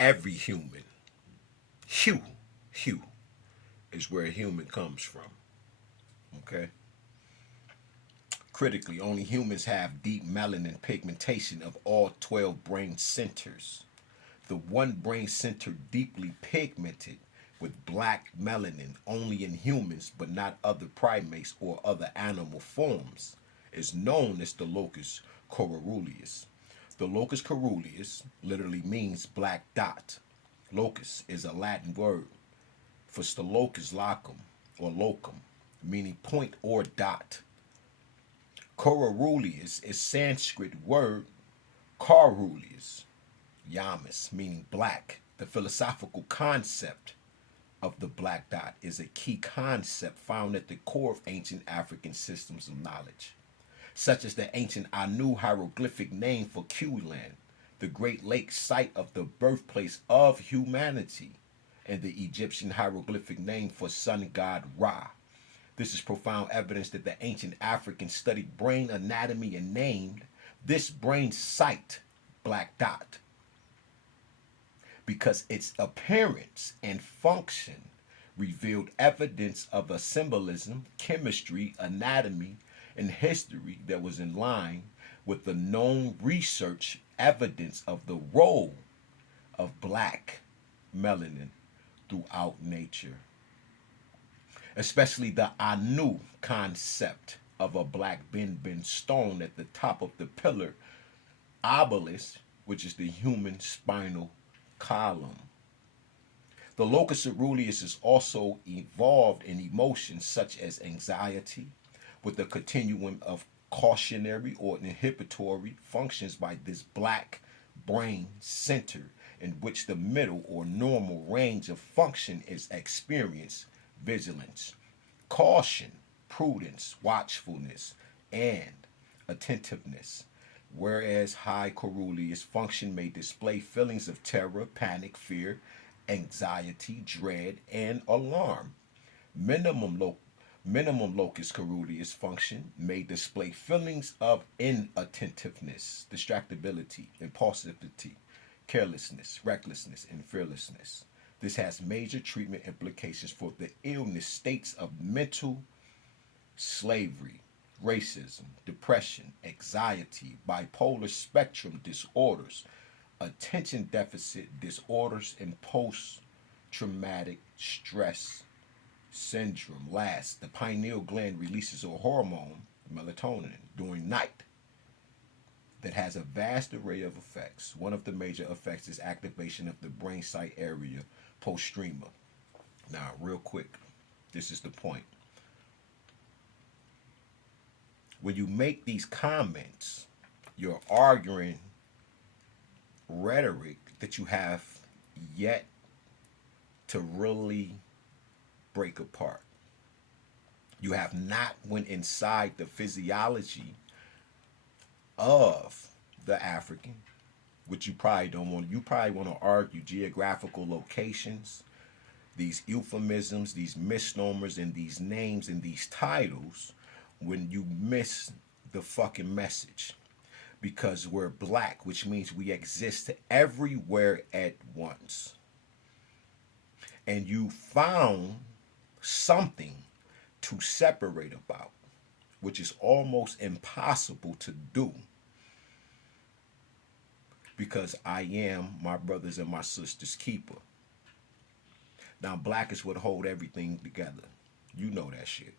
every human. Hue, hue is where a human comes from. Okay? Critically, only humans have deep melanin pigmentation of all 12 brain centers. The one brain center deeply pigmented with black melanin only in humans but not other primates or other animal forms is known as the locus coeruleus. The locus coeruleus literally means black dot. Locus is a Latin word for stolocus locum or locum, meaning point or dot. Coeruleus is Sanskrit word caruleus, yamas, meaning black. The philosophical concept of the black dot is a key concept found at the core of ancient African systems of knowledge, such as the ancient Anu hieroglyphic name for Q-land, the Great Lakes site of the birthplace of humanity, and the Egyptian hieroglyphic name for sun god Ra. This is profound evidence that the ancient Africans studied brain anatomy and named this brain site black dot because its appearance and function revealed evidence of a symbolism, chemistry, anatomy, and history that was in line with the known research evidence of the role of black melanin throughout nature, especially the Anu concept of a black bin stone at the top of the pillar obelisk, which is the human spinal column. The locus coeruleus is also evolved in emotions such as anxiety, with a continuum of cautionary or inhibitory functions by this black brain center, in which the middle or normal range of function is experience, vigilance, caution, prudence, watchfulness, and attentiveness. Whereas high coeruleus function may display feelings of terror, panic, fear, anxiety, dread, and alarm. Minimum minimum locus coeruleus function may display feelings of inattentiveness, distractibility, impulsivity, carelessness, recklessness, and fearlessness. This has major treatment implications for the illness states of mental slavery, racism, depression, anxiety, bipolar spectrum disorders, attention deficit disorders, and post traumatic stress syndrome. Last, the pineal gland releases a hormone, melatonin, during night that has a vast array of effects. One of the major effects is activation of the brain site area postrema. Now, real quick, this is the point. When you make these comments, you're arguing rhetoric that you have yet to really break apart. You have not went inside the physiology of the African, which you probably don't want. You probably want to argue geographical locations, these euphemisms, these misnomers, and these names and these titles when you miss the fucking message. Because we're black, which means we exist everywhere at once. And you found something to separate about, which is almost impossible to do. Because I am my brothers and my sisters' keeper. Now, black is what hold everything together. You know that shit.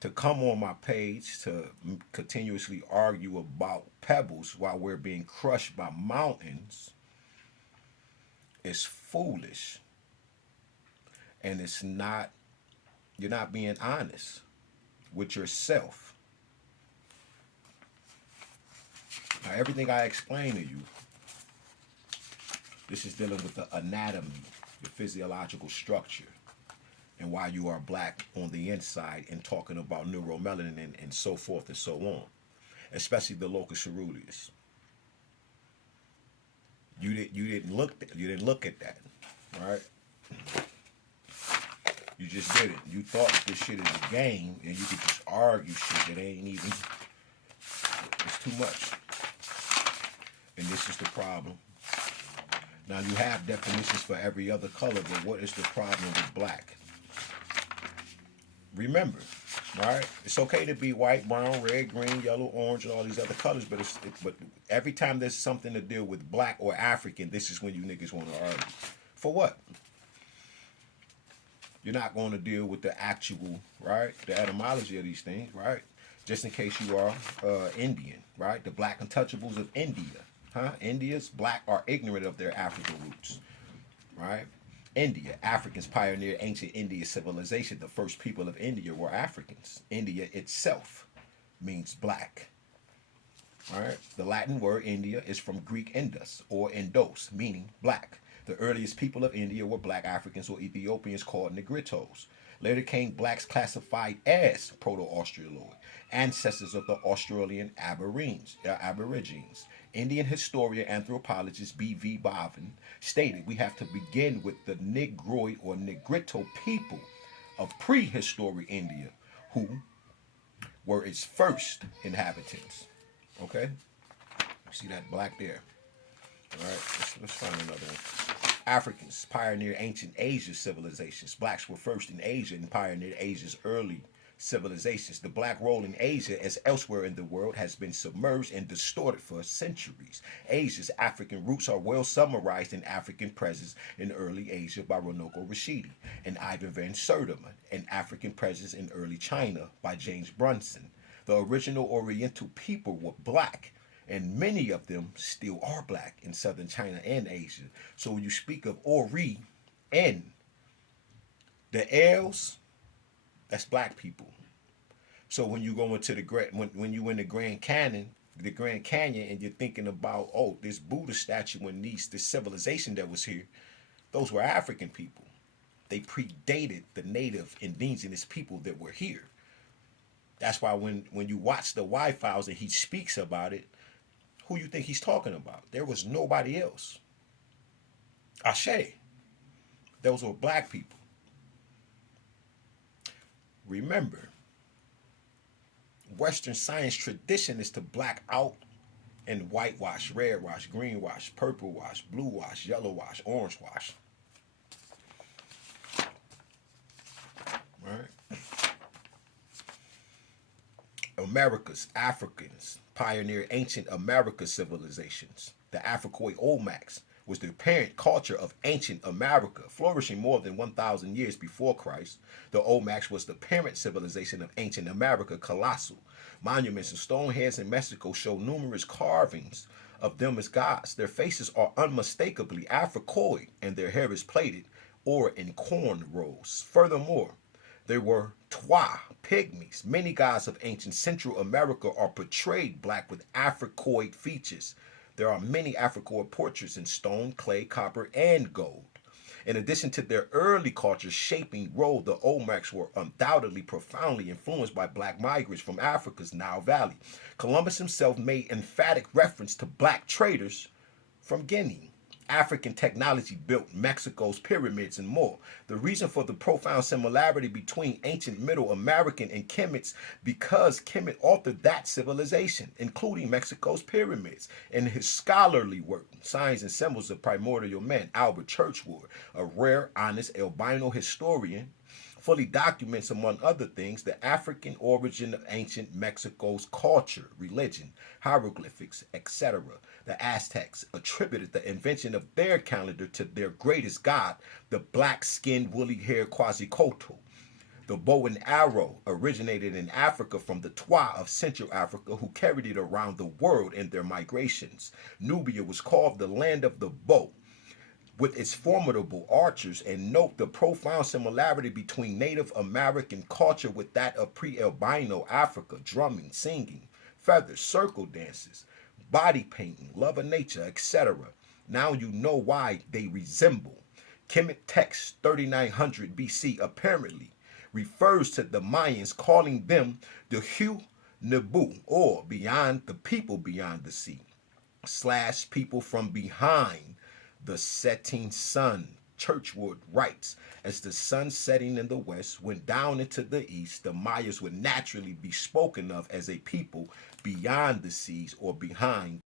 To come on my page to continuously argue about pebbles while we're being crushed by mountains is foolish. And it's not, you're not being honest with yourself. Now, everything I explain to you, this is dealing with the anatomy, the physiological structure, and why you are black on the inside, and talking about neuromelanin and so forth and so on, especially the locus coeruleus. You didn't look at that, right? You just did it. You thought this shit is a game, and you could just argue shit that ain't even. It's too much, and this is the problem. Now you have definitions for every other color, but what is the problem with black? Remember, right? It's okay to be white, brown, red, green, yellow, orange, and all these other colors, but but every time there's something to deal with black or African, this is when you niggas want to argue. For what? You're not going to deal with the actual, right? The etymology of these things, right? Just in case you are Indian, right? The black untouchables of India, huh? India's black are ignorant of their African roots, right? India, Africans pioneered ancient India civilization. The first people of India were Africans. India itself means black, right? The Latin word India is from Greek Indus or Indos, meaning black. The earliest people of India were black Africans or Ethiopians called Negritos. Later came blacks classified as Proto-Australoid, ancestors of the Australian Aborigines. Indian historian anthropologist B.V. Bhavin stated we have to begin with the Negroid or Negrito people of prehistoric India who were its first inhabitants. Okay? See that black there. All right, let's find another one. Africans pioneered ancient Asia civilizations. Blacks were first in Asia and pioneered Asia's early civilizations. The black role in Asia, as elsewhere in the world, has been submerged and distorted for centuries. Asia's African roots are well summarized in African Presence in Early Asia by Runoko Rashidi and Ivan van Sertima, and African Presence in Early China by James Brunson. The original Oriental people were black, and many of them still are black in southern China and Asia. So when you speak of Ori and the L's, that's black people. So when you go into the when you in the Grand Canyon, and you're thinking about, oh, this Buddha statue and this civilization that was here, those were African people. They predated the native indigenous people that were here. That's why when you watch the Y Files and he speaks about it, who you think he's talking about? There was nobody else. Ashe. Those were black people. Remember, Western science tradition is to black out and whitewash, red wash, green wash, purple wash, blue wash, yellow wash, orange wash. Right? America's Africans pioneered ancient America civilizations. The Africoid Olmecs was the parent culture of ancient America, flourishing more than 1,000 years before Christ. The Olmecs was the parent civilization of ancient America, colossal. Monuments and stone heads in Mexico show numerous carvings of them as gods. Their faces are unmistakably Africoid, and their hair is plaited or in corn rows. Furthermore, there were Twa, pygmies. Many gods of ancient Central America are portrayed black with Africoid features. There are many Africoid portraits in stone, clay, copper, and gold. In addition to their early culture's shaping role, the Olmecs were undoubtedly profoundly influenced by black migrants from Africa's Nile Valley. Columbus himself made emphatic reference to black traders from Guinea. African technology built Mexico's pyramids and more. The reason for the profound similarity between ancient Middle American and Kemet because Kemet authored that civilization, including Mexico's pyramids. In his scholarly work, Signs and Symbols of Primordial Man, Albert Churchward, a rare, honest, albino historian, fully documents, among other things, the African origin of ancient Mexico's culture, religion, hieroglyphics, etc. The Aztecs attributed the invention of their calendar to their greatest god, the black-skinned, woolly-haired Quetzalcoatl. The bow and arrow originated in Africa from the Twa of Central Africa, who carried it around the world in their migrations. Nubia was called the land of the bow, with its formidable archers, and note the profound similarity between Native American culture with that of pre-albino Africa, drumming, singing, feathers, circle dances, body painting, love of nature, etc. Now you know why they resemble. Kemet text 3900 BC apparently refers to the Mayans, calling them the Hu Nebu, or beyond the people beyond the sea, / people from behind the setting sun. Churchward writes, as the sun setting in the west went down into the east, the Mayas would naturally be spoken of as a people beyond the seas or behind